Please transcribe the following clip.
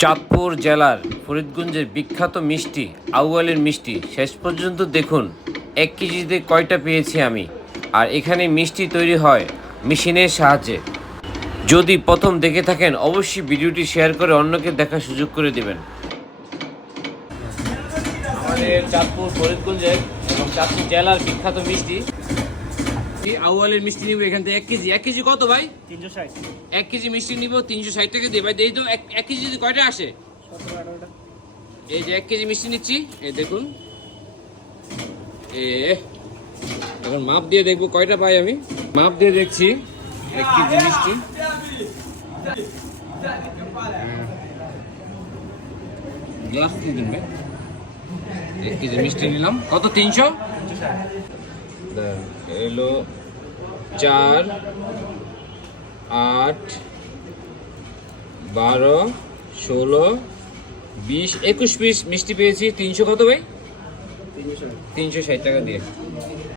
চাঁদপুর জেলার ফরিদগঞ্জের বিখ্যাত মিষ্টি আউয়ালের মিষ্টি শেষ পর্যন্ত দেখুন 1 কেজিতে কয়টা পেয়েছি আমি। আর এখানে মিষ্টি তৈরি হয় মেশিনের সাহায্যে। যদি প্রথম দেখে থাকেন অবশ্যই ভিডিওটি শেয়ার করে অন্যকে দেখার সুযোগ করে দেবেন। আমাদের চাঁদপুর ফরিদগঞ্জের এবং চাঁদপুর জেলার বিখ্যাত মিষ্টি আউয়ালের মিষ্টি নিব এখান থেকে 1 কেজি কত ভাই? 360। 1 কেজি মিষ্টি নিব 360 টাকা দিয়ে ভাই। এই তো 1 কেজি কয়টা আসে? 17-18টা। এই যে 1 কেজি মিষ্টি নিচ্ছি, এই দেখুন। এখন মাপ দিয়ে দেখবো কয়টা পাই আমি। মাপ দিয়ে দেখছি 1 কেজি মিষ্টি। গ্লাস দিয়ে দিন ভাই। 1 কেজি মিষ্টি নিলাম, কত? 300 এলো। 4 8 12 16 20 21 পিস মিষ্টি পেয়েছি। 300 কত ভাই? 360 টাকা দিয়ে।